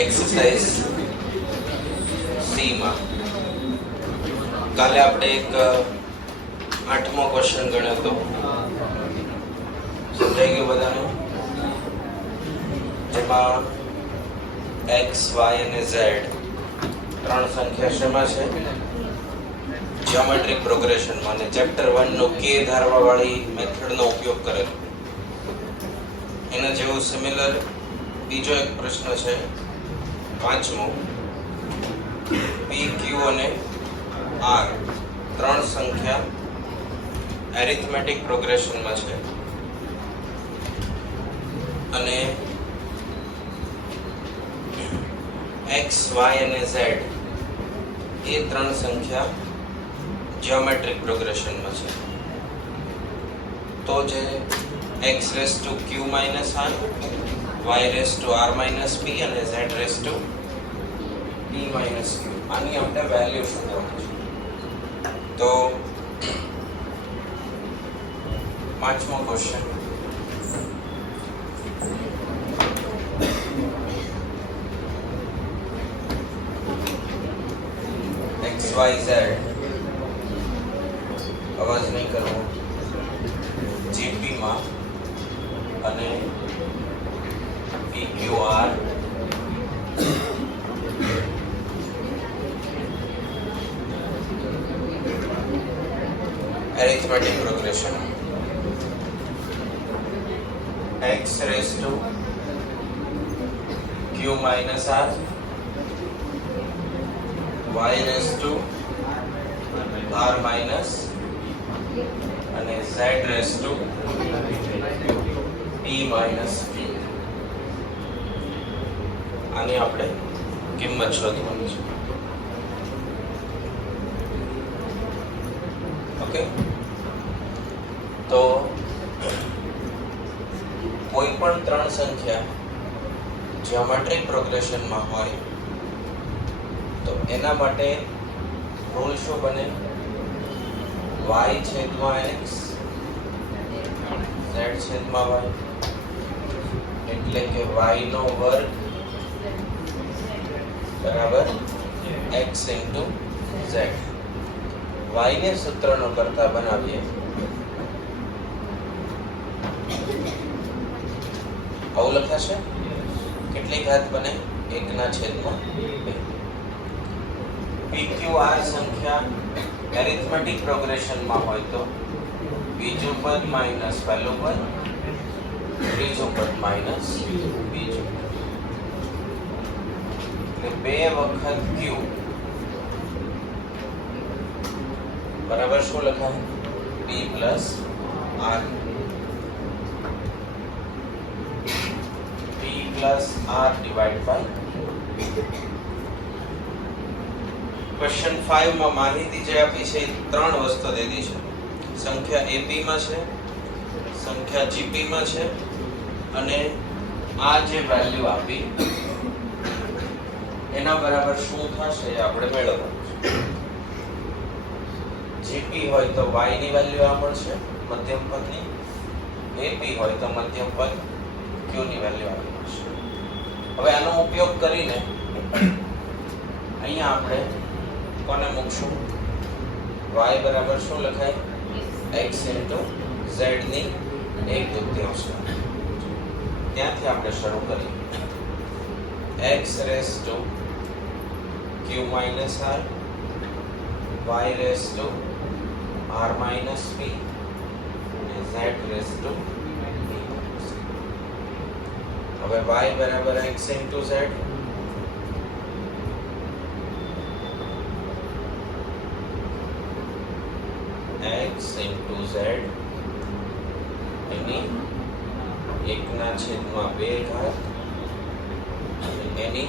Exercise सी में काले આપણે એક આઠમો ક્વેશ્ચન ગણ્યો હતો સમજાઈ ગયું બધાને જેમાં x y અને z ત્રણ સંખ્યા શેમાં છે જ્યોમેટ્રિક પ્રોગ્રેશન માં અને ચેપ્ટર 1 નો કે ધારવા વાળી મેથડ નો ઉપયોગ કરેલો એના જેવો સિમિલર બીજો એક પ્રશ્ન છે પાંચમો p q અને r ત્રણ સંખ્યા એરિથમેટિક પ્રોગ્રેશન માં છે અને x y અને z એ ત્રણ સંખ્યા જ્યોમેટ્રિક પ્રોગ્રેશન માં છે તો જે x raised to q minus r y raised to r minus p અને z raised to p minus q આની આપણે વેલ્યુ શોધવાની છે તો પાંચમો ક્વેશ્ચન x y z અવાજ નહીં કરવો GP માં અને PQR arithmetic progression x raised to q minus r y raised to r minus અને z raised to p minus q આની આપણે કિંમત શોધવાની છે ઓકે તો કોઈ પણ ત્રણ સંખ્યા જ્યોમેટ્રિક પ્રોગ્રેશન માં હોય તો એના માટે રૂલ શું બને y છેદમાં x z છેદમાં y એટલે કે y નો વર્ગ બરાબર x into z y ને સૂત્રનો કરતા બનાવીએ આવું લખાશે કેટલી ઘાત બને 1/2 PQR સંખ્યા એરિથમેટિક પ્રોગ્રેશન માં હોય તો બીજું પદ માઈનસ પહેલું પદ ત્રીજું પદ માઈનસ બીજું એટલે 2 વખત q બરાબર શું લખાય p plus r p plus r divided by question 5 માં માહિતી જે આપી છે ત્રણ વસ્તુ દીધી છે સંખ્યા AP માં છે સંખ્યા GP માં છે અને આ જે વેલ્યુ આપી એના બરાબર શું થશે એ આપણે મેળવવાનું છે GP હોય તો y ની વેલ્યુ આ મળશે મધ્યમ પદની AP હોય તો મધ્યમ પદ q ની વેલ્યુ આવી મળશે હવે આનો ઉપયોગ કરીને અહીંયા આપણે કોને મૂકશું y બરાબર શું લખાય x into z ની 1/3 ત્યાંથી આપણે શરૂ કરીએ x raised to q minus r y raised to r minus p અને z raised to p. હવે y બરાબર x into z x into z એની 1/2 ઘાત અને એની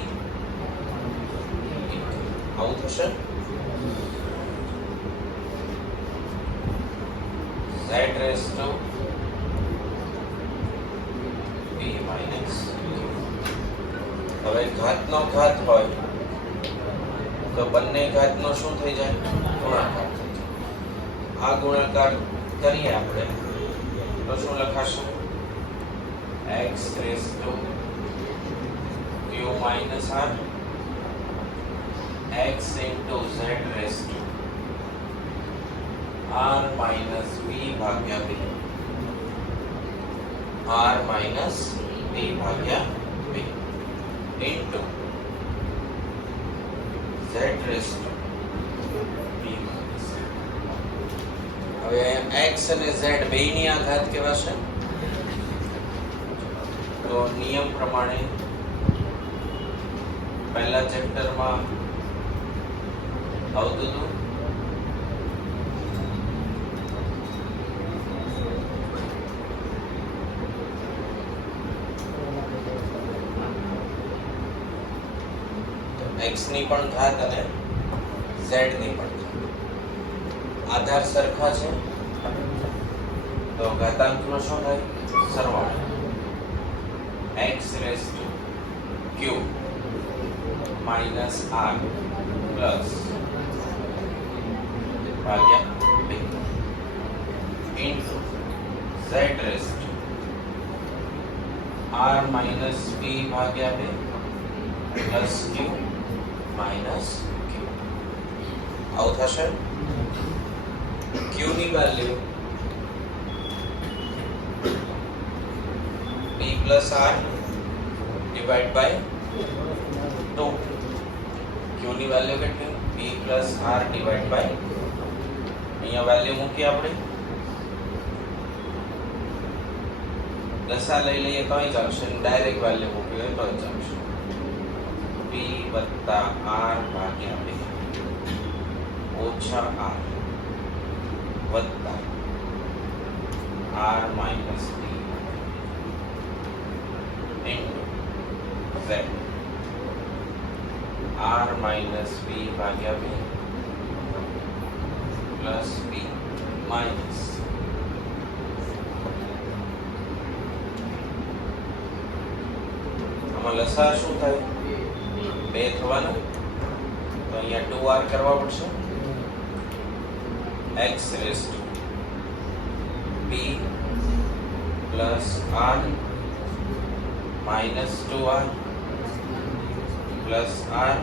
આવું થશે z raised to p minus હવે ઘાતનો ઘાત હોય તો બંને ઘાતનો શું થઈ જાય ગુણાકાર આ ગુણાકાર કરીએ આપણે તો શું લખાશે x raised to q q minus r x into z raised to r minus b ભાગ્યા b r minus b ભાગ્યા b into z raised to b minus. હવે x અને z બેયની આ ઘાત કેવાશે? તો નિયમ પ્રમાણે પહેલા ચેપ્ટરમાં આવતું હતું x ની પણ ઘાત અને z ની પણ ઘાત. આધાર સરખા છે તો ઘાતાંકનો શું થાય? સરવાળો. x raised to q minus r plus Bhagya b into z raised to r minus b Bhagya b plus q minus q. આવું થશે. q ની value b plus r divided by 2. q ની વેલ્યુ કેટલી? b plus r divided by, અહીંયા value મૂકી આપણે દશા લઈ લઈએ તોય ચાલશે, ડાયરેક્ટ વેલ્યુ મૂકી હોય તોય ચાલશે. b વત્તા r ભાગ્યા b ઓછા r વત્તા r minus b into z r minus b ભાગ્યા b plus b minus. આમાં લસા શું થાય? 2 થવાના, તો અહીંયા 2r કરવા પડશે. x raised to b plus r minus 2r plus r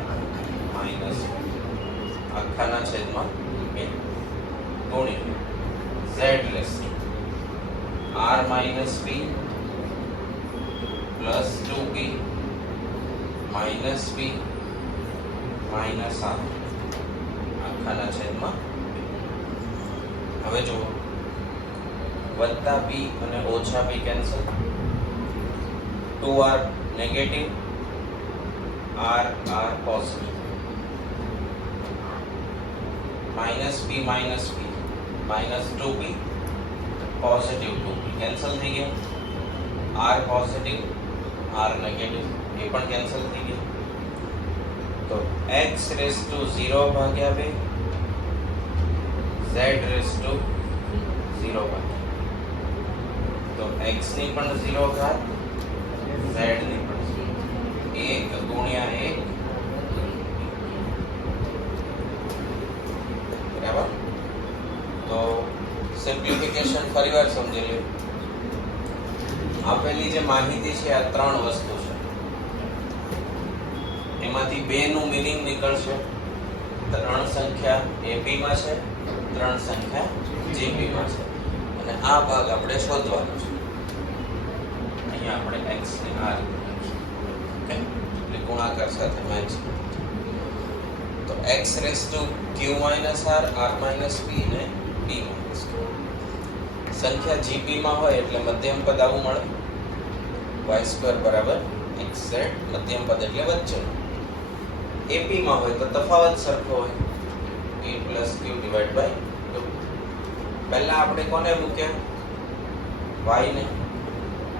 minus આખાના છેદમાં ગુણ્યા z raised to r minus b plus 2b minus b minus r આખાના છેદમાં. હવે જુઓ, વત્તા b અને ઓછા b cancel, 2r negative, r positive, minus b minus 2b positive 2b cancel થઈ ગયું. r પોઝિટિવ, r નેગેટિવ એ પણ કેન્સલ થઈ ગયું. તો x raised to 0 ભાગ્યા 2 z raised to 0 ભાગ્યા, તો x ની પણ 0 ઘાત, z ની પણ 1 ગુણ્યા 1 બરાબર. તો સિમ્પ્લિફિકેશન ફરીવાર સમજી લ્યો. આપેલી જે માહિતી છે આ 3 વસ્તુ છે, એમાંથી 2 નું મીનિંગ નીકળશે. 3 સંખ્યા AP માં છે, 3 સંખ્યા GP માં છે, અને આ ભાગ આપણે શોધવાનો છે. અહીંયા આપણે x ને r એટલે ગુણાકાર સાથે મેચ. તો x raised to q minus r, r minus p ને p minus q. સંખ્યા GP માં હોય એટલે મધ્યમ પદ આવું મળે, y² બરાબર xz, મધ્યમ પદ એટલે વચ્ચે. AP માં હોય તો તફાવત સરખો હોય, p plus q divided by 2. પહેલા આપણે કોને મૂક્યા? y ને.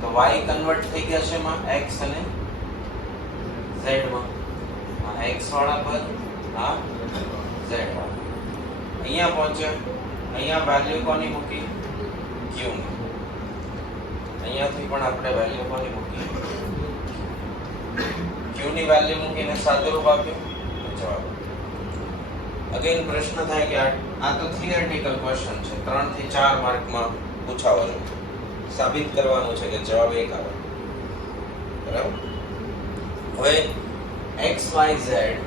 તો y કન્વર્ટ થઈ ગયા છે માં x અને z માં. આ x વાળા પદ, આ z વાળા. અહીંયા પહોંચ્યા, અહીંયા વેલ્યુ કોની મૂકી? q ની. અહીંયાથી પણ આપણે વેલ્યુ કોની મૂકી? q ની વેલ્યુ મૂકીને સાદુરૂપ આપ્યું, જવાબ. અગેન પ્રશ્ન થાય કે આ તો થિયરિટિકલ ક્વેશ્ચન છે, 3 થી 4 માર્કમાં પૂછાવાનો છે. સાબિત કરવાનું છે કે જવાબ 1 આવે, બરાબર. હવે x y z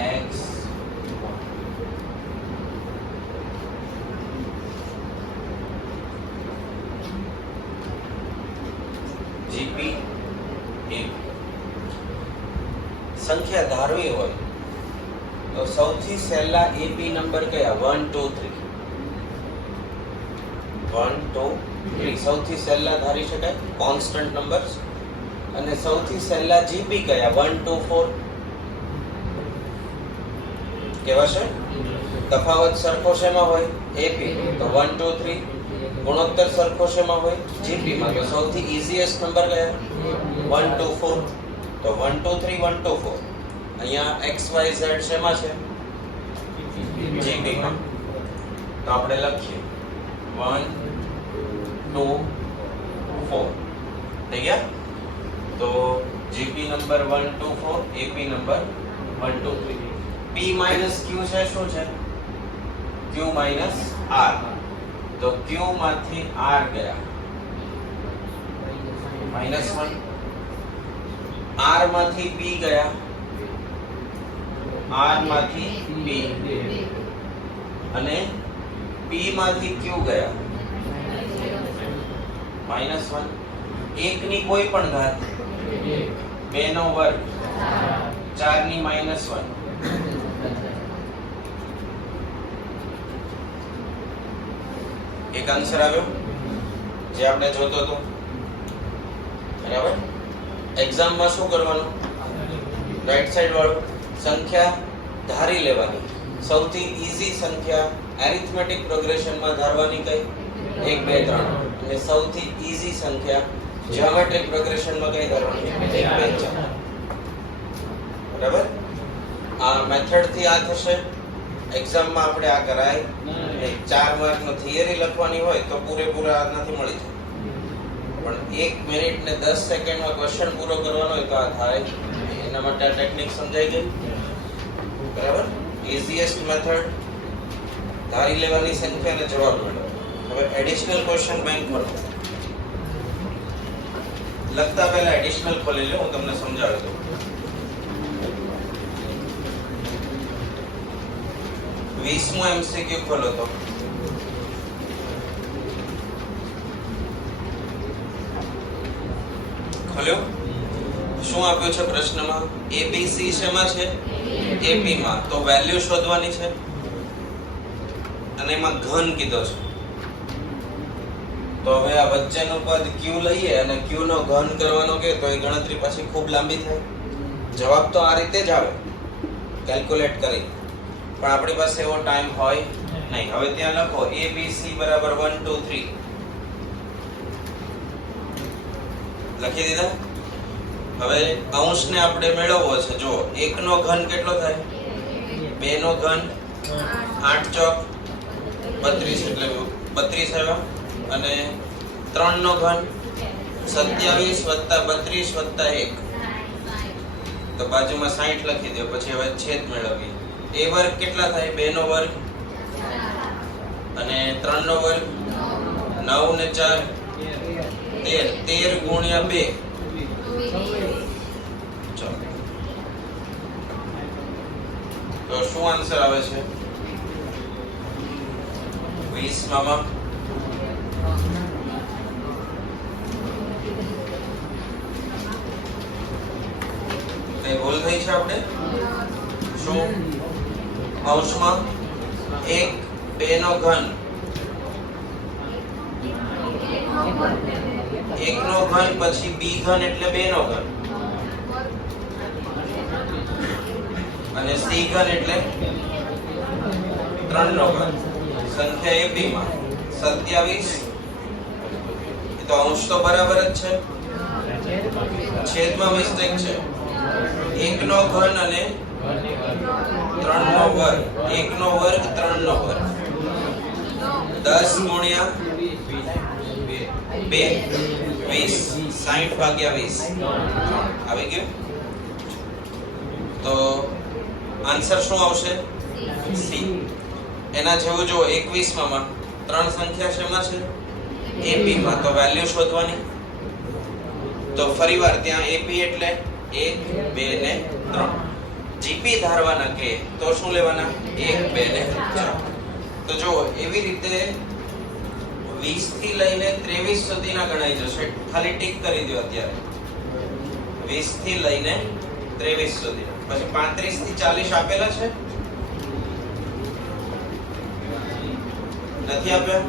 x GP સંખ્યા ધારવી હોય તો સૌથી સહેલા એપી નંબર કયા 1 2 3 1 2 3 સૌથી સહેલા ધારી શકાય કોન્સ્ટન્ટ નંબર્સ અને સૌથી સહેલા જીપી કયા 1 2 4 કેવા છે તફાવત સરખો શેમાં હોય એપી તો 1 2 3 ગુણોત્તર સરખો શેમાં હોય જીપી માં તો સૌથી ઈઝીએસ્ટ નંબર કયા 1 2 4 તો 1 2 3 1 2 4 અહીંયા x y z શેમાં છે જીપી માં તો આપણે લખીએ 1 2 4 થઈ ગયા તો GP number 1 2 4 AP number 1 2 3 p minus q છે શું છે q માઈનસ r તો q માંથી r ગયા -1 r માંથી p ગયા r માંથી p અને p માંથી q ગયા -1 એક ની કોઈ પણ ઘાત 2 નો વર્ગ 4 ની -1 એક આન્સર આવ્યો જે આપણે જોતો હતો બરાબર એક્ઝામ માં શું કરવાનું રાઈટ સાઈડ વાળું સંખ્યા ધારી લેવાની સૌથી ઈઝી સંખ્યા એરિથમેટિક પ્રોગ્રેશન માં ધારવાની કઈ 1 2 3 અને સૌથી ઈઝી સંખ્યા જ્યોમેટ્રિક પ્રોગ્રેશન માં કઈ ધારવાની 1 2 4 બરાબર આ મેથડ થી આ થશે એક્ઝામ માં આપણે આ કરાય 4 માર્ક નો થિયરી લખવાની હોય તો પૂરેપૂરા નથી મળી જાય પણ 1 મિનિટ ને 10 સેકન્ડ માં ક્વેશ્ચન પૂરો કરવાનો હોય તો આ થાય એના માટે આ ટેકનિક સમજાઈ ગઈ બરાબર ઈઝીએસ્ટ મેથડ ધારી લેવાની સંખ્યા અને જવાબ મેળવો હવે એડિશનલ ક્વેશ્ચન બેંક મળો લખતા પહેલા એડિશનલ ખોલી લો હું તમને સમજાવી દઉં 20મો એમસીક્યુ ખોલો તો ખોલ્યો શું આપ્યું છે પ્રશ્નમાં એબીસી શેમાં છે એપી માં તો વેલ્યુ શોધવાની છે અને એમાં ઘન કીધો છે તો હવે આ વચ્ચેનું પદ q લઈએ અને q નો ઘન કરવાનો કે તો એ ગણતરી પાછી ખૂબ લાંબી થાય જવાબ તો આ રીતે જ આવે કેલ્ક્યુલેટ કરી પણ આપણી પાસે એવો ટાઈમ હોય નહીં હવે ત્યાં લખો abc બરાબર 1 2 3 લખી દીધા હવે અંશને આપણે મેળવવો છે જો 1 નો ઘન કેટલો થાય 2 નો ઘન 8 ચોક 32 એટલે 32 આવ્યા અને 3 નો ઘન 27 32 1 તો બાજુમાં 60 લખી દો પછી હવે છેદ મેળવીએ a વર્ગ કેટલા થાય 2 નો વર્ગ અને 3 નો વર્ગ 9 ને 4 13 ગુણ્યા 2 તો શું આન્સર આવે છે 20 માં કઈ ભૂલ થઈ છે આપણે શું અંશમાં 1 2 નો ઘન 1 નો ઘન પછી b ઘન એટલે 2 નો ઘન અને c ઘન એટલે 3 નો ઘન સંખ્યા ab માં 27 એ તો અંશ તો બરાબર જ છે છેદમાં મિસ્ટેક છે 1 નો ઘન અને 3 નો વર્ગ 1 નો વર્ગ 3 નો વર્ગ 10 ગુણ્યા 2 20 60 ભાગ્યા 20 આવી ગયું તો આન્સર શું આવશે સી એના જેવું જો 21 માં 3 સંખ્યા શેમાં છે એપી માં તો વેલ્યુ શોધવાની. તો ફરીવાર ત્યાં એપી એટલે 1 2 ને 3. જીપી ધારવાના કે તો શું લેવાના 1 2 ને 4. તો જો એવી રીતે 20 થી લઈને 23 સુધીના ગણાઈ જશે. ખાલી ટીક કરી દો અત્યારે. 20 થી લઈને 23 સુધી. પછી 35 થી 40 આપેલા છે? નથી આપ્યા?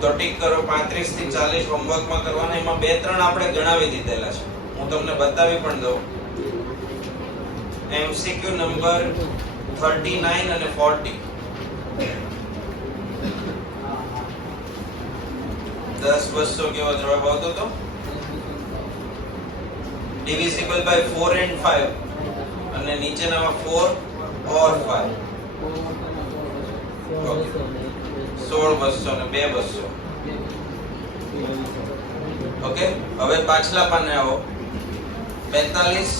તો ટીક કરો. 35 થી 40 હોમવર્કમાં કરવાના. એમાં 2-3 આપણે ગણાવી દીધેલા છે. હું તમને બતાવી પણ દઉં. MCQ નંબર 39 અને 40. 10-200 કેવો જવાબ આવતો હતો? Divisible by 4 and 5 અને નીચેનામાં 4 or 5. Okay. 16-200 અને 2-200. ઓકે, હવે પાછલા પાને આવો. 45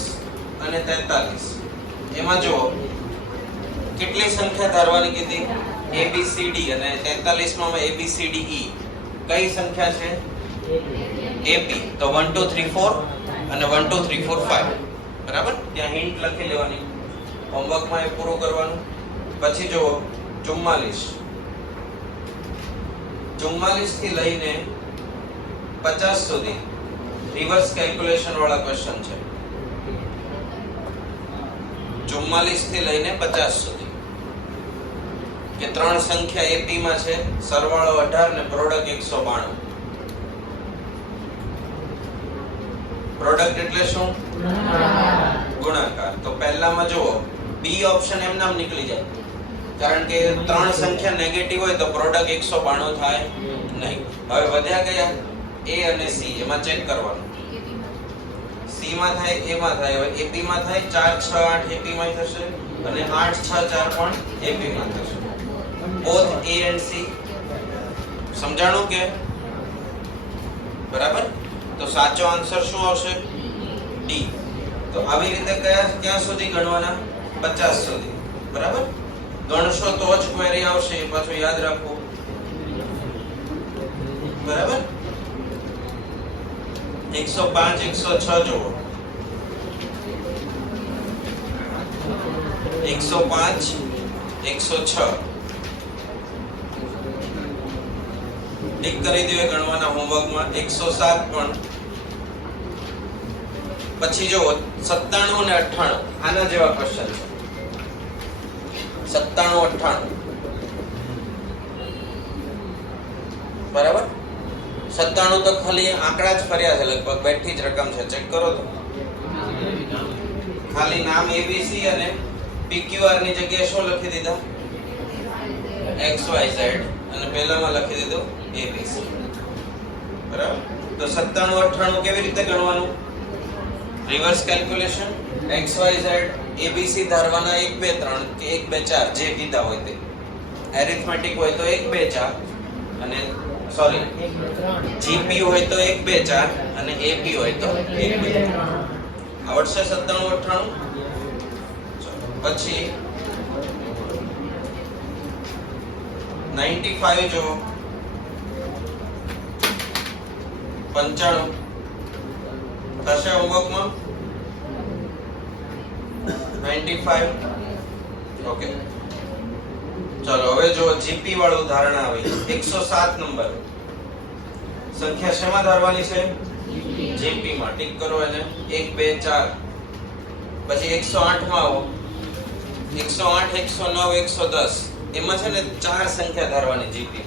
અને 43. એમાં જુઓ કેટલી સંખ્યા ધારવાની કીધી? ABCD અને 43 માં ABCDE. કઈ સંખ્યા છે? AP. તો 1 2 3 4 અને 1 2 3 4 5. બરાબર? ત્યાં હિન્ટ લખી લેવાની. હોમવર્કમાં એ પૂરું કરવાનું. પછી જુઓ 44 થી લઈને 50 સુધી રિવર્સ કેલ્ક્યુલેશન વાળા ક્વેશ્ચન છે. 44 થી લઈને 50 સુધી કે ત્રણ સંખ્યા એપી માં છે, સરવાળો 18 ને પ્રોડક્ટ 192. પ્રોડક્ટ એટલે શું? ગુણાકાર. તો પહેલામાં જુઓ બી ઓપ્શન એમ નામ નીકળી જાય, કારણ કે ત્રણ સંખ્યા નેગેટિવ હોય તો પ્રોડક્ટ 192 થાય નહીં. હવે વધ્યા કયા? એ અને સી. એમાં ચેક કરવાનું. સી માં થાય, એ માં થાય. હવે એપી માં થાય 4 6 8 એપી માં થશે અને 8 6 4 પણ એપી માં થશે. Both A and C. સમજાણું કે? બરાબર? તો સાચો આન્સર શું આવશે? ડી. તો આવી રીતે ક્યાં સુધી ગણવાના? 50 સુધી. બરાબર? ગણશો તો જ ક્વેરી આવશે, એ પાછું યાદ રાખવું. બરાબર? 105 106 જુઓ. 105 106 ટિક કરી દો ગણવાના હોમવર્કમાં. 107 પણ. પછી જુઓ 97 અને 98. આના જેવા ક્વેશ્ચન છે. 97 98. બરાબર? 97 તો ખાલી આંકડા જ ફર્યા છે, લગભગ બેઠી જ રકમ છે. ચેક કરો તો. ખાલી નામ એબીસી અને પીક્યુઆર ની જગ્યાએ શું લખી દીધા? XYZ અને પહેલામાં લખી દીધું એબીસી. બરાબર? તો 97 98 કેવી રીતે ગણવાનું? Reverse calculation. XYZ એબીસી ધારવાના 1 2 3 કે 1 2 4 જે કીધા હોય તે. એરિથમેટિક હોય તો 1 2 4 અને સોરી જીપી હોય તો 1 2 4 અને એપી હોય તો 1 2 3. આવડશે 97 98? પછી 95 જો 95 થશે હોમવર્કમાં. 95. ઓકે, ચલો હવે જો જીપી વાળું ધારણા આવી. 107 નંબર સંખ્યા શેમાં ધારવાની છે? જીપી માં. ટિક કરો એને. 1 2 4. પછી 108 માં આવો. 108 109 110. એમાં છે ને ચાર સંખ્યા ધારવાની જીપી.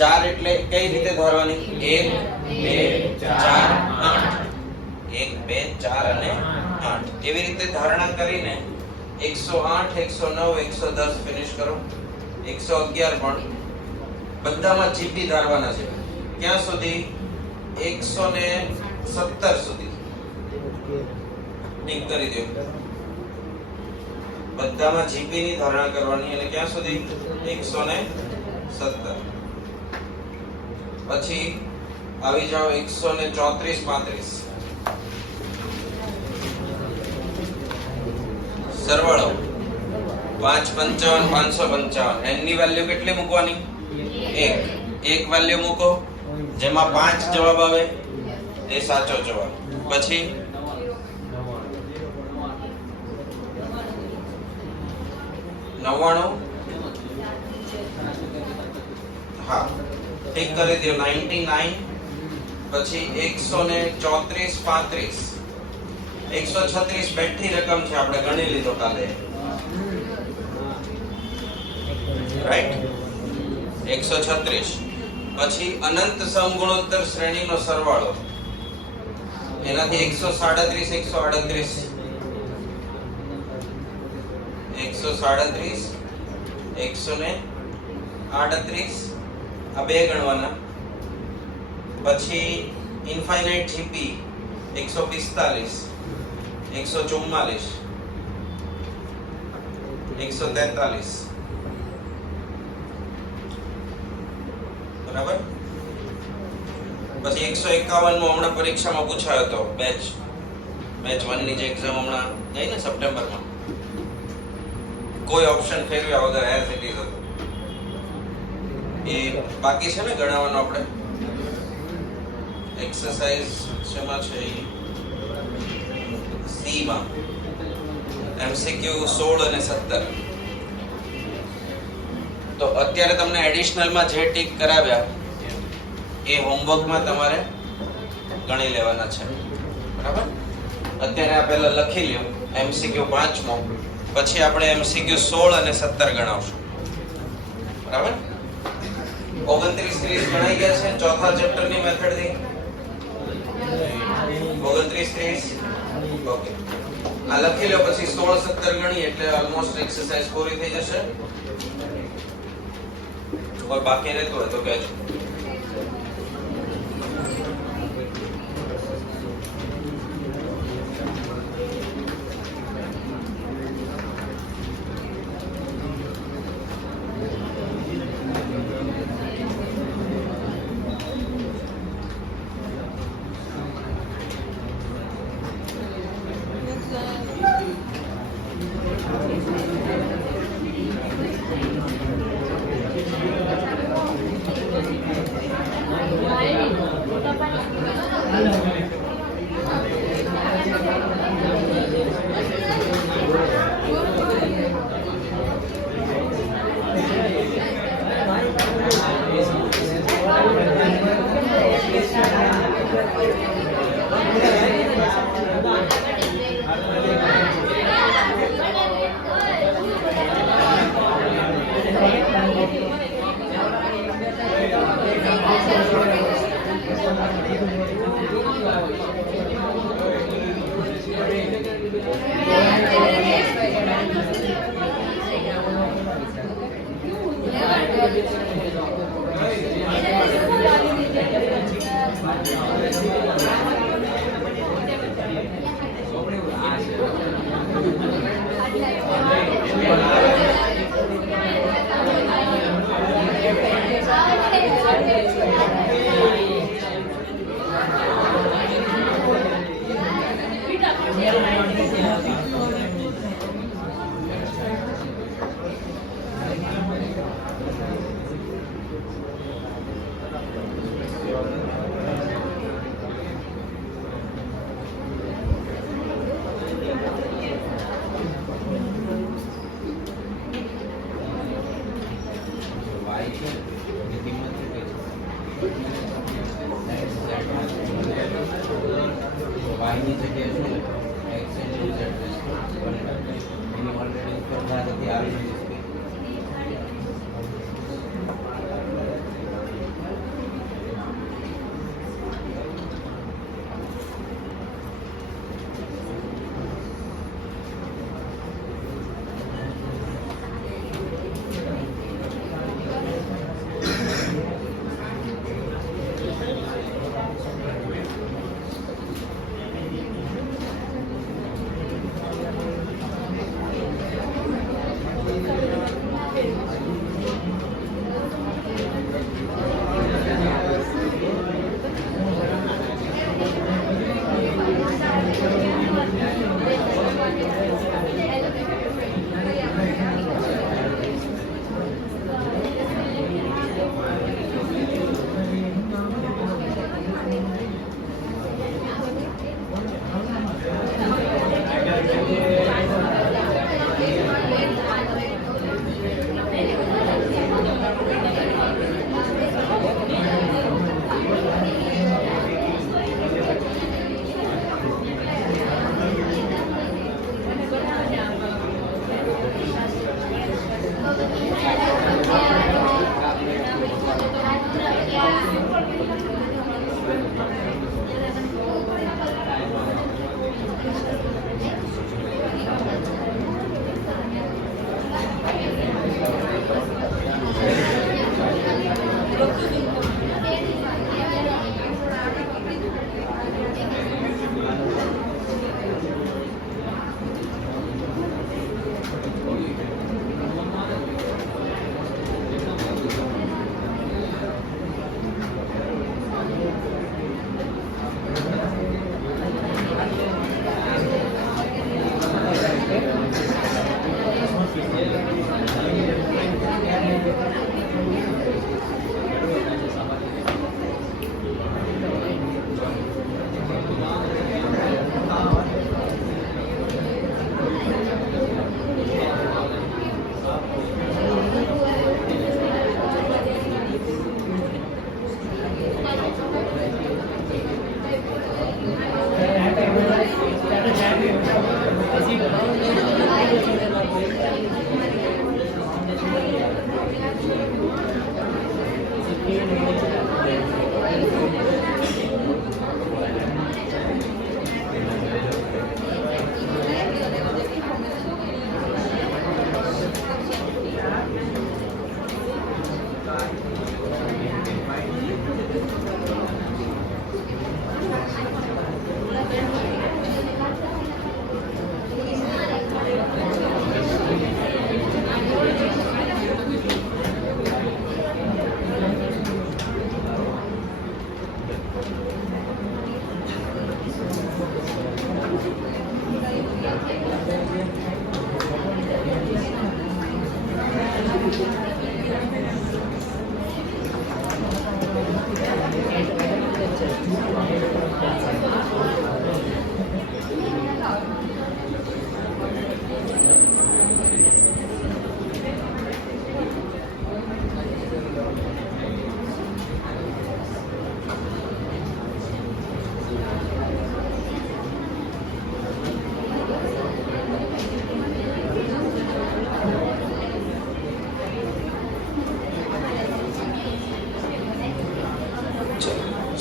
4 એટલે કઈ રીતે ધારવાની? 1 2 4 8. 1 2 4 અને 8. એવી રીતે ધારણા કરીને 108 109 110 ફિનિશ કરો. 111 પણ. બધામાં જીપી ધારવાના છે. ક્યાં સુધી? 117 સુધી. ટિક કરી દો. બધામાં જીપી ની ધારણા કરવાની. અને ક્યાં સુધી? 117. પછી આવી જાઓ 134 35. સરવાળો 5 55 555. n ની વેલ્યુ કેટલી મૂકવાની? 1. એક વેલ્યુ મૂકો જેમાં 5 જવાબ આવે એ સાચો જવાબ. પછી 99 હા ઠીક કરી દો 99. પછી 134 35 136 બેઠી રકમ છે, આપણે ગણી લીધો કાલે, રાઈટ. 136. પછી અનંત સમગુણોત્તર શ્રેણીનો સરવાળો, એનાથી 137 138 137 આ બે ગણવાના. પછી ઇન્ફાઇનાઇટ જીપી 145 144 143 બરાબર. પછી 151 નો હમણાં પરીક્ષામાં પૂછાયો હતો, બેચ 1 ની જે એક્ઝામ હમણાં ગઈ ને સપ્ટેમ્બરમાં, કોઈ ઓપ્શન ફેરવ્યા વગર એઝ ઇટ ઇઝ હતું. એ બાકી છે ને ગણાવવાનું. આપણે એક્સરસાઇઝ શેમાં છે? સી માં એમસીક્યુ 16 અને 17. તો અત્યારે તમને એડિશનલમાં જે ટીક કરાવ્યા એ હોમવર્કમાં તમારે ગણી લેવાના છે, બરાબર. અત્યારે આ પહેલા લખી લ્યો એમસીક્યુ 5મો, પછી આપણે એમસીક્યુ 16 અને 17 ગણાવશું, બરાબર. 29 30 ગણાઈ ગયા છે ચોથા ચેપ્ટરની મેથડથી. 29 30 ઓકે. આ લખી લો, પછી 16 17 ગણી એટલે ઓલમોસ્ટ એક્સરસાઇઝ પૂરી થઈ જશે. કોઈ બાકી રહેતું હોય તો કહેજો.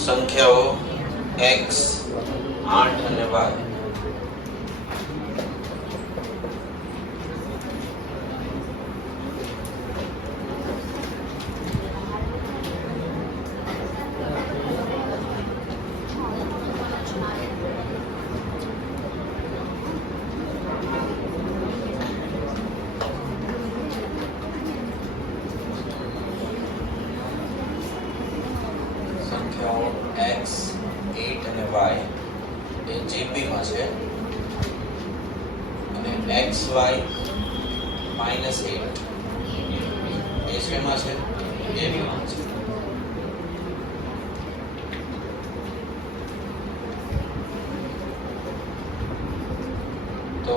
સંખ્યાઓ x 8 અને y સંખ્યાઓ x 8 અને y એ જીપી માં છે અને xy -8 એ શેમાં છે એબી માં છે. તો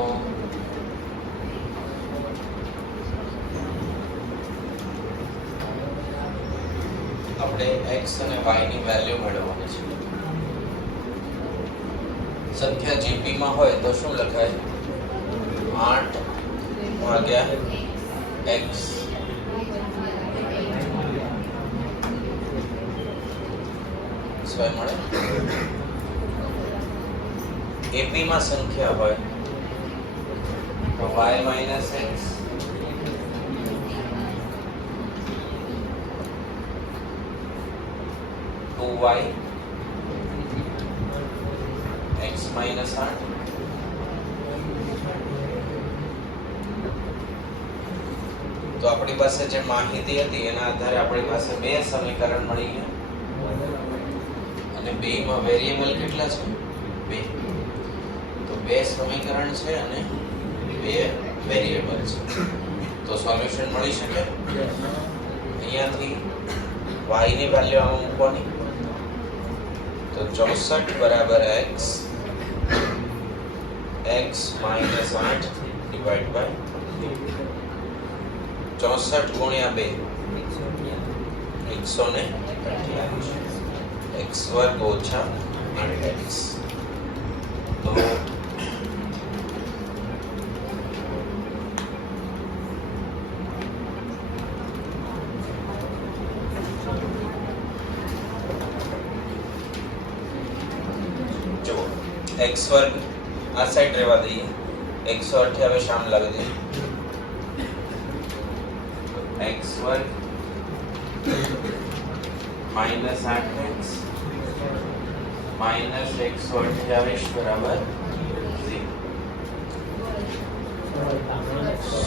આપણે x અને y ની વેલ્યુ મેળવવાની છે. સંખ્યા જીપી માં હોય તો શું લખાય 8 ભાગ્યા x સ્વયં મળે. એપી માં સંખ્યા હોય તો y - x 2y x - 8 તો આપણી પાસે જે માહિતી હતી એના આધારે આપણી પાસે બે સમીકરણ મળી ગયા અને બે માં વેરીએબલ કેટલા છે? બે. તો બે સમીકરણ છે અને બે વેરીએબલ છે. તો સોલ્યુશન મળી શકે. અહીંયાથી y ની વેલ્યુ આમાં મૂકવાની તો 64 બરાબર x x - 8 ડિવાઇડ બાય 64 ગુણ્યા 2 128 x વર્ગ ઓછા 8x. તો જો x વર્ગ આ સાઈડ રહેવા દઈએ 128 આમ લાવી દઈએ x વર્ગ -8x -128 બરાબર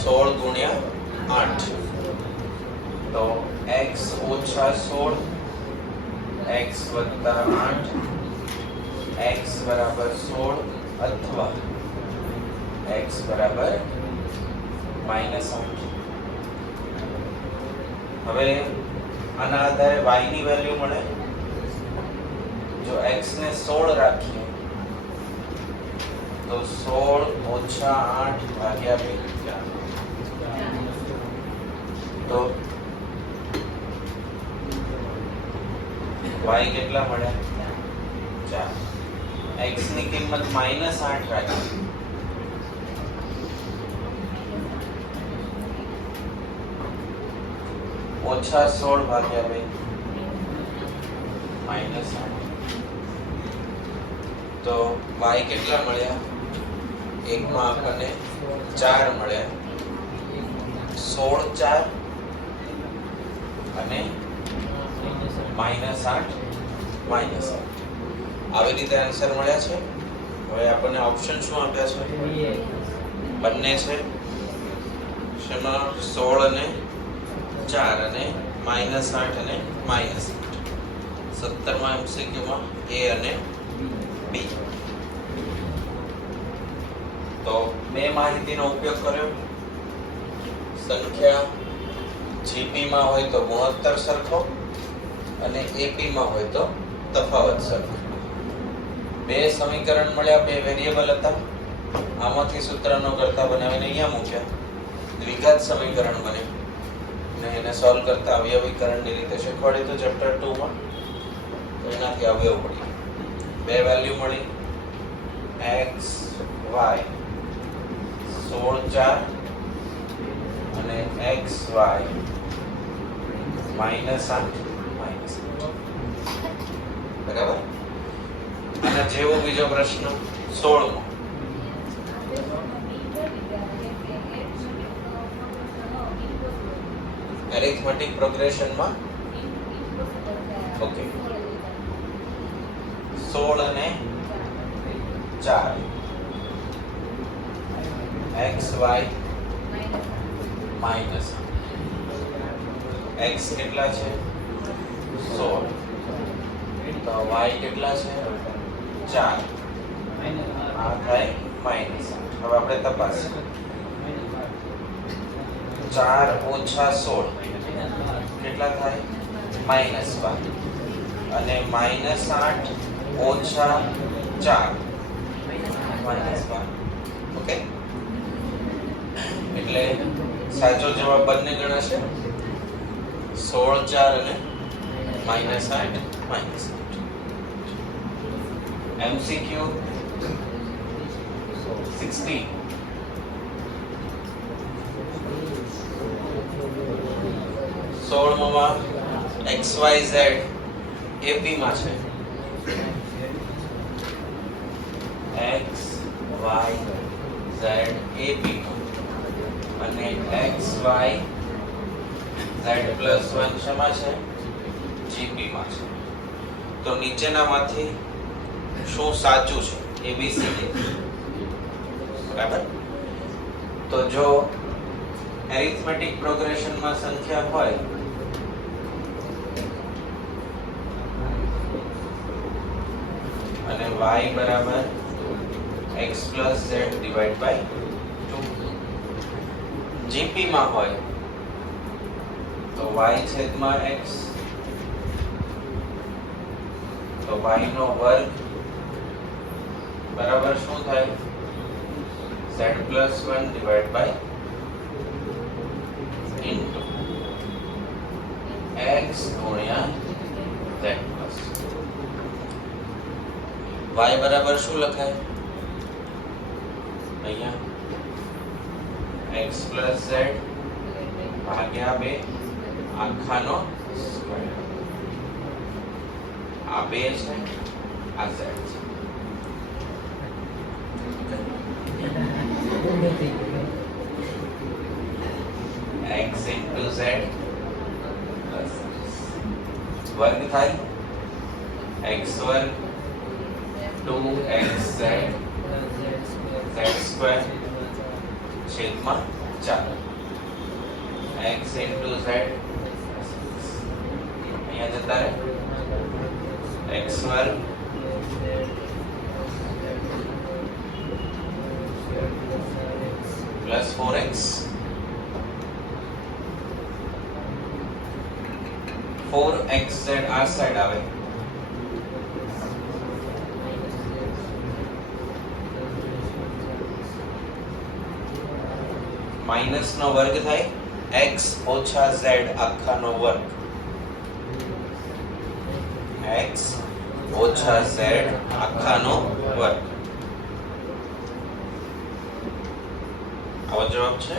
16 ગુણ્યા 8 તો x ઓછા 16 x વત્તા 8 x બરાબર 16 અથવા x બરાબર -8. હવે આના આધારે y ની વેલ્યુ મળે. જો x ને 16 રાખીએ તો 16 ઓછા 8 ભાગ્યા 2 તો y કેટલા મળ્યા? 4. x ની કિંમત -8 રાખી ઓછા 16 ભાગ્યા 2 -8 તો y કેટલા મળ્યા? 1 માં આપણને 4 મળ્યા. 16 4 અને -8 -8 આવી રીતે આન્સર મળ્યા છે. હવે આપણને ઓપ્શન શું આપ્યા છે? બંને છે. શેમાં? 16 અને 4 અને -8 અને -8. 17 માં MCQ માં A અને B. તો બે માહિતીનો ઉપયોગ કર્યો. સંખ્યા GP માં હોય તો ગુણોત્તર સરખો અને AP માં હોય તો તફાવત સરખો. બે સમીકરણ મળ્યા, બે વેરિયેબલ હતા. આમાંથી સૂત્રનો કરતા બનાવીને અહીંયા મૂક્યા. દ્વિઘાત સમીકરણ બને અને એને સોલ્વ કરતા અવયવીકરણની રીતે શીખવાડ્યું હતું ચેપ્ટર 2 માં. તો એનાથી અવયવ પડી. બે વેલ્યુ મળી x y 16 4 અને x y -8 બરાબર. અને જેવો બીજો પ્રશ્ન 16 મો. એરિથમેટિક પ્રોગ્રેશન માં ઓકે 16 અને 4 x y માઈનસ x કેટલા છે? 16 તો y કેટલા છે? 4. આ થાય માઈનસ. હવે આપણે તપાસ 4 ઓછા 16 કેટલા થાય? -12 અને -8 ઓછા 4 -12. ઓકે, એટલે સાચો જવાબ બંને ગણાશે. 16 4 અને -8 -8. MCQ 16. સોળમાં XYZ AP માં છે. x y z AP અને x y z + 1 શેમાં છે? GP માં છે. તો નીચેનામાંથી શું સાચું છે? ABCD. બરાબર. તો જો એરિથમેટિક પ્રોગ્રેશન માં સંખ્યા હોય અને y બરાબર x + z / 2 GP માં હોય તો y છેદમાં x તો y નો વર્ગ બરાબર શું થાય? z + 1 / into x ગુણ્યા z પ્લસ y બરાબર શું લખાય? અહીંયા x + z ભાગ્યા 2 આખાનો સ્ક્વેર. આ 2 છે, આ z છે. x into z વર્ગ થાય x વર્ગ 2xz z² છેદમાં 4 x into z અહીંયા જતા રહે x વર્ગ + 4x 4xz આ સાઈડ આવે માઈનસ નો વર્ગ થાય x ઓછા z આખાનો વર્ગ x ઓછા z આખાનો વર્ગ આવો જવાબ છે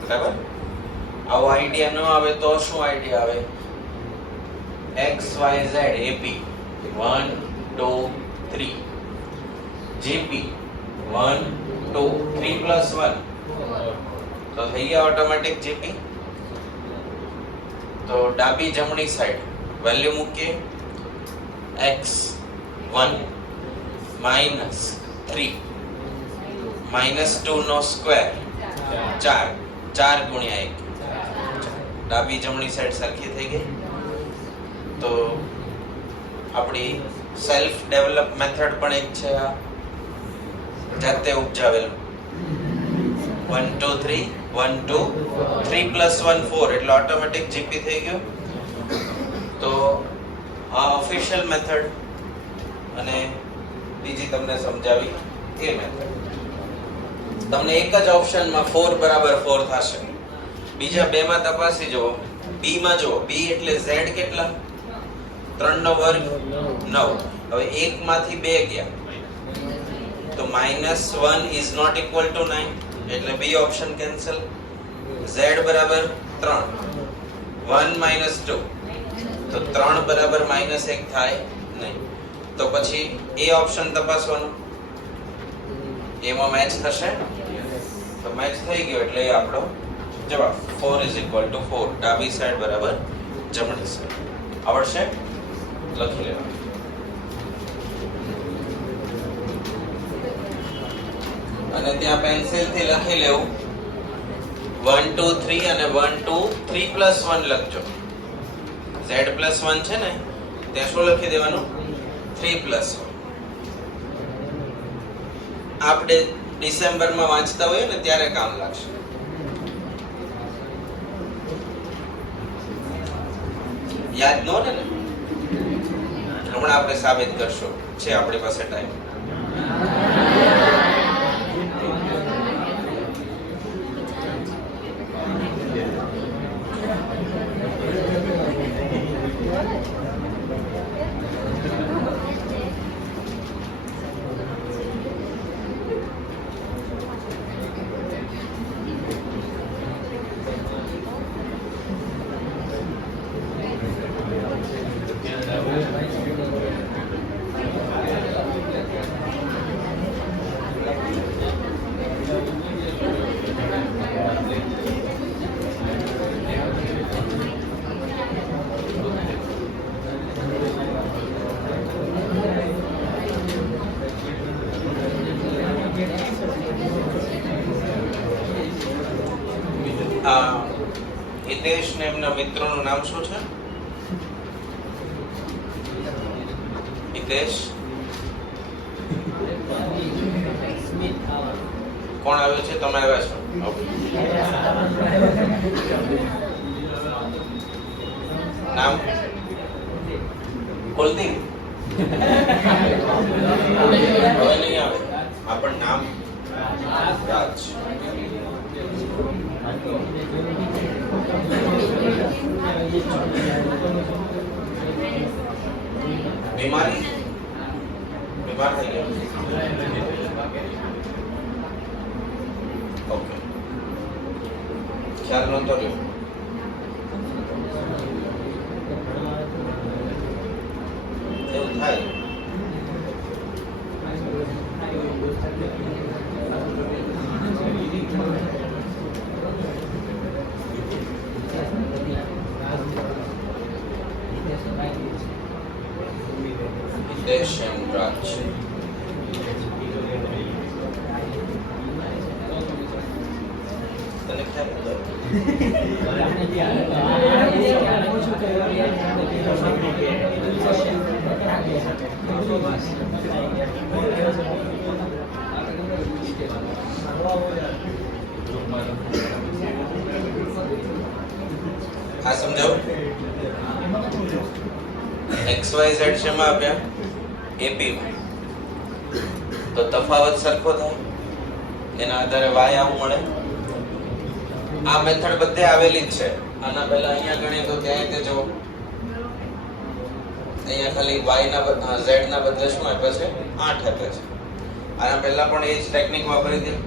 બરાબર આવો આઈડિયા ન આવે તો શું આઈડિયા આવે x y z ap 1 2 3 gp 1 2 3 plus 1 તો થઈ ગયા ઓટોમેટિક gp તો ડાબી જમણી સાઈડ વેલ્યુ મૂકીએ x 1 minus 3 minus 2 નો સ્ક્વેર 4 ગુણ્યા 1 ડાબી જમણી સાઈડ સરખી થઈ ગઈ તો આપણી સેલ્ફ ડેવલપ મેથડ પણ એક છે આ જાતે ઉપજાવેલું 1 2 3 1 2 3 plus 1 4 એટલે ઓટોમેટિક જીપી થઈ ગયો તો આ ઓફિશિયલ મેથડ અને બીજી તમને સમજાવી એ મેથડ તમને એક જ ઓપ્શનમાં 4 બરાબર 4 થશે બીજા બે માં તપાસી જુઓ બી માં જુઓ બી એટલે z કેટલા 3 નો વર્ગ 9 હવે એક માંથી 2 ગયા તો -1 is not equal to 9 એટલે બી ઓપ્શન કેન્સલ z બરાબર 3 1 - 2 તો 3 બરાબર -1 થાય નહીં તો પછી એ ઓપ્શન તપાસવાનો એમાં મેચ થશે તો મેચ થઈ ગયો એટલે એ આપણો જવાબ 4 is equal to 4 ડાબી સાઈડ બરાબર જમણી સાઈડ આવડશે લખી લેવાનું અને ત્યાં પેન્સિલ થી લખી લેવું 1 2 3 અને 1 2 3 plus 1 લખજો z plus 1 છે ને ત્યાં શું લખી દેવાનું 3 plus 1 આપણે ડિસેમ્બરમાં વાંચતા હોઈએ ને ત્યારે કામ લાગશે યાદ ન ને હમણાં આપણે સાબિત કરશું છે આપણી પાસે ટાઈમ હિતેશ ને એમના મિત્રોનું નામ શું છે હિતેશ કોણ આવ્યું છે તમે આવ્યા છો નામ કુલદીપ હવે નહીં આવે આપણ નામ રાજ बीमारी बीमार થઈ ગયો ઓકે ખ્યાલ નતો રહ્યો એવું થાય Deshem Raj. તને ખ્યાલ હતો? આ સમજાવ XYZ શેમાં આપ્યા AP માં તો તફાવત સરખો થાય એના આધારે y આવું મળે આ મેથડ બધે આવેલી જ છે આના પહેલા અહીંયા ગણીએ તો ત્યાં તે જો અહીંયા ખાલી y ના z ના બદલે શું આપે છે 8 આપે છે આના પહેલા પણ એ જ ટેકનિક વાપરી હતી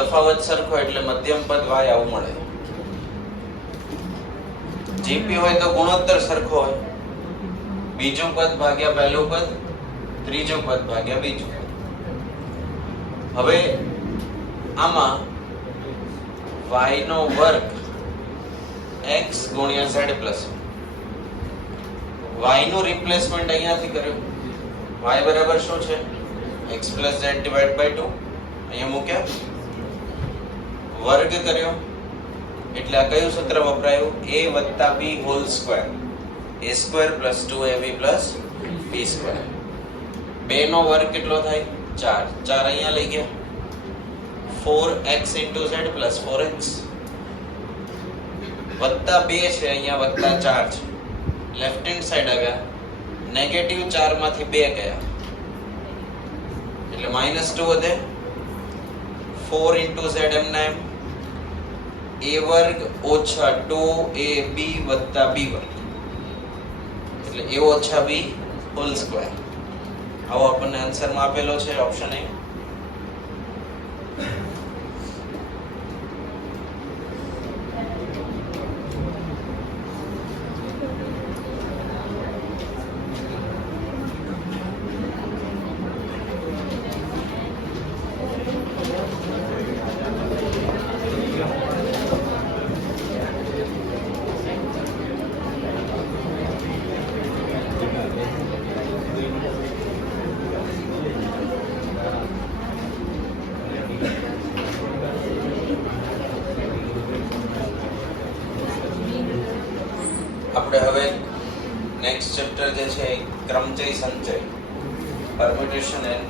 તફાવત સરખો એટલે મધ્યમ પદ y આવું મળે GP હોય તો ગુણોત્તર સરખો હોય બીજું પદ ભાગ્યા પહેલું પદ ત્રીજું પદ ભાગ્યા બીજું હવે આમાં y નો વર્ગ x ગુણ્યા z પ્લસ y નું રિપ્લેસમેન્ટ અહીંયાથી કર્યું y બરાબર શું છે x z ડિવાઇડ બાય 2 અહીંયા મૂક્યા વર્ગ કર્યો એટલે આ કયું સૂત્ર વપરાયું a + b whole square a square + 2ab + b square 2 નો વર્ગ કેટલો થાય 4 4 અહીંયા લઈ ગયા 4x * z + 4x વત્તા 2 છે અહીંયા વત્તા 4 છે લેફ્ટ હેન્ડ સાઈડ આવ્યા નેગેટિવ 4 માંથી 2 ગયા એટલે -2 વધે 4 * z એમના એમ a વર્ગ ઓછા 2ab વત્તા b વર્ગ એટલે a ઓછા b હોલ સ્ક્વેર આવો આપણને આન્સરમાં આપેલો છે ઓપ્શન એ આપણે હવે નેક્સ્ટ ચેપ્ટર જે છે ક્રમચય સંચય પરમ્યુટેશન એન્ડ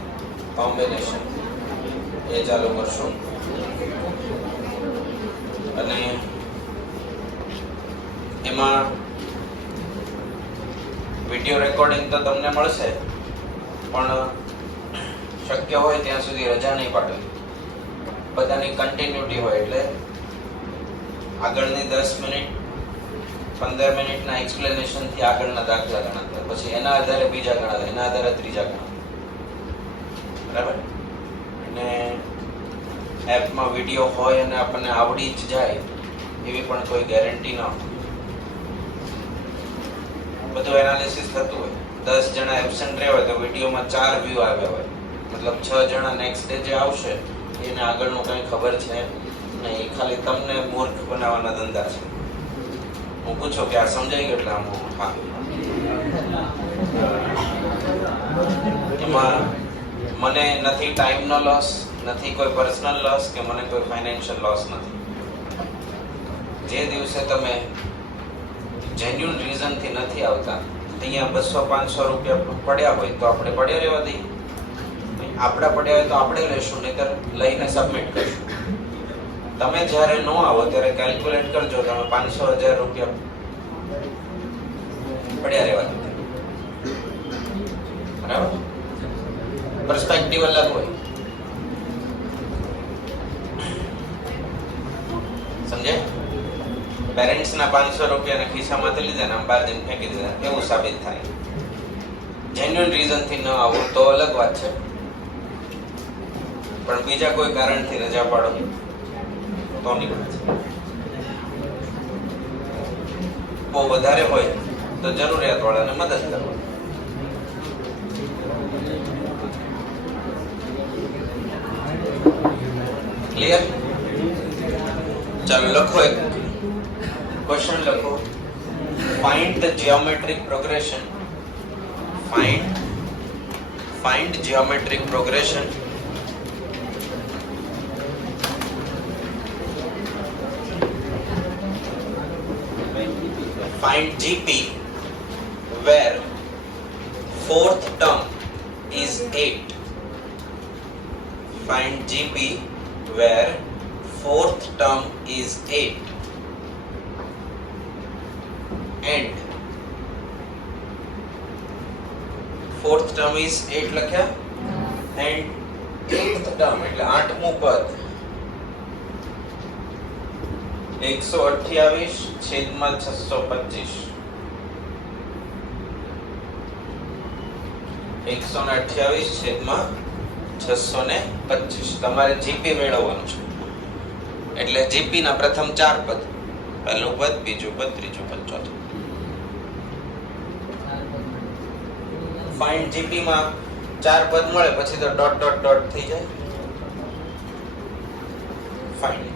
કોમ્બિનેશન એ ચાલુ કરશું અને એમાં વિડિયો રેકોર્ડિંગ તો તમને મળશે પણ શક્ય હોય ત્યાં સુધી રજા નહીં પાડવી બધાની કન્ટિન્યુટી હોય એટલે આગળની 10 મિનિટ 15 મિનિટના એક્સપ્લેનેશન થી આગળના દાખલા ગણાતા પછી એના આધારે બીજા ગણાતા એના આધારે ત્રીજા ગણાતા બરાબર અને એપમાં વિડિયો હોય અને આપણને આવડી જ જાય એવી પણ કોઈ ગેરંટી ન હોય બધું એનાલિસિસ થતું હોય 10 જણા એબ્સેન્ટ રહે હોય તો વિડિયોમાં 4 વ્યૂ આવ્યા હોય મતલબ 6 જણા નેક્સ્ટ ડે જે આવશે એને આગળનું કંઈ ખબર છે નહીં ખાલી તમને મૂર્ખ બનાવવાના ધંધા છે હું પૂછો કે આ સમજાઈ ગયું એટલે આમ હા એમાં મને નથી ટાઈમનો લોસ નથી કોઈ પર્સનલ લોસ કે મને કોઈ ફાઇનાન્શિયલ લોસ નથી જે દિવસે તમે જેન્યુઅન રીઝનથી નથી આવતા અહીંયા 200-500 રૂપિયા પડ્યા હોય તો આપણે પડ્યા રહેવા દઈએ આપણા પડ્યા હોય તો આપણે લેશું નહીતર લઈને સબમિટ કરશું તમે જ્યારે ન આવો ત્યારે કેલ્ક્યુલેટ કરજો તમે 500,000 રૂપિયા પડ્યા રહેવા દો બરાબર પર્સપેક્ટિવ અલગ હોય સમજે પેરેન્ટ્સના 500 રૂપિયાના ખિસ્સામાંથી લીધા ને બહાર જઈને ફેંકી દીધા એવું સાબિત થાય જેન્યુઅન રીઝનથી ન આવો તો અલગ વાત છે પણ બીજા કોઈ કારણથી રજા પાડો તો નીકળે છે બહુ વધારે હોય તો જરૂરિયાત વાળાને મદદ કરો ક્લિયર ચાલો લખો એક ક્વેશ્ચન લખો find the geometric progression find geometric progression find GP where fourth term is 8 find GP where fourth term is 8 and fourth term is 8 લખ્યા એન્ડ 8th ટર્મ એટલે 8મું પદ 128/625 128/625 તમારે જીપી મેળવવાનું છે એટલે જીપી ના પ્રથમ 4 પદ પહેલું પદ બીજું પદ ત્રીજું પદ ચોથું ફાઇન્ડ જીપી માં 4 પદ મળે પછી તો ડોટ ડોટ ડોટ થઈ જાય ફાઇન્ડ